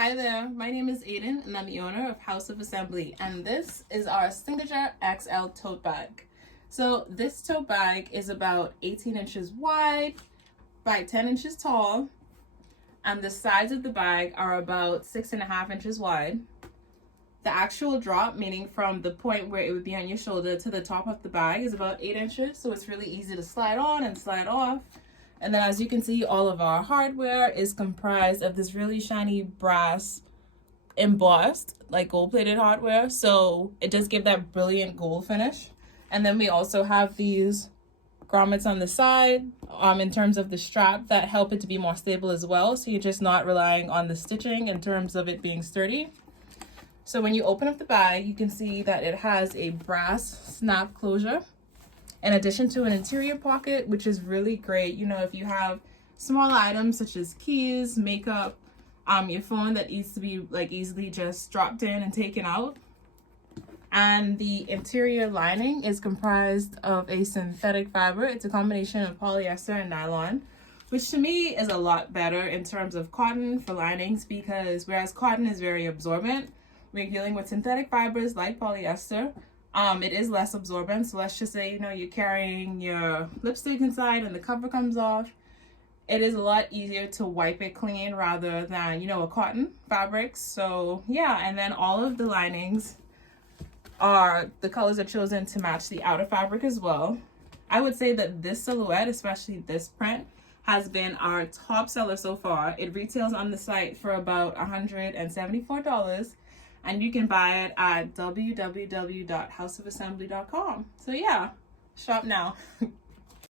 Hi there, my name is Aiden and I'm the owner of House of Assembly, and this is our Signature XL tote bag. So this tote bag is about 18 inches wide by 10 inches tall, and the sides of the bag are about 6.5 inches wide. The actual drop, meaning from the point where it would be on your shoulder to the top of the bag, is about 8 inches, so it's really easy to slide on and slide off. And then as you can see, all of our hardware is comprised of this really shiny brass embossed, like gold-plated hardware. So it does give that brilliant gold finish. And then we also have these grommets on the side in terms of the strap that help it to be more stable as well. So you're just not relying on the stitching in terms of it being sturdy. So when you open up the bag, you can see that it has a brass snap closure, in addition to an interior pocket, which is really great. You know, if you have small items such as keys, makeup, your phone that needs to be like easily just dropped in and taken out. And the interior lining is comprised of a synthetic fiber. It's a combination of polyester and nylon, which to me is a lot better in terms of cotton for linings, because whereas cotton is very absorbent, when you're dealing with synthetic fibers like polyester, it is less absorbent. So let's just say, you know, you're carrying your lipstick inside and the cover comes off. It is a lot easier to wipe it clean rather than, you know, a cotton fabric. So yeah, and then all of the linings the colors are chosen to match the outer fabric as well. I would say that this silhouette, especially this print, has been our top seller so far. It retails on the site for about $174. And you can buy it at www.houseofassembly.com. So yeah, shop now.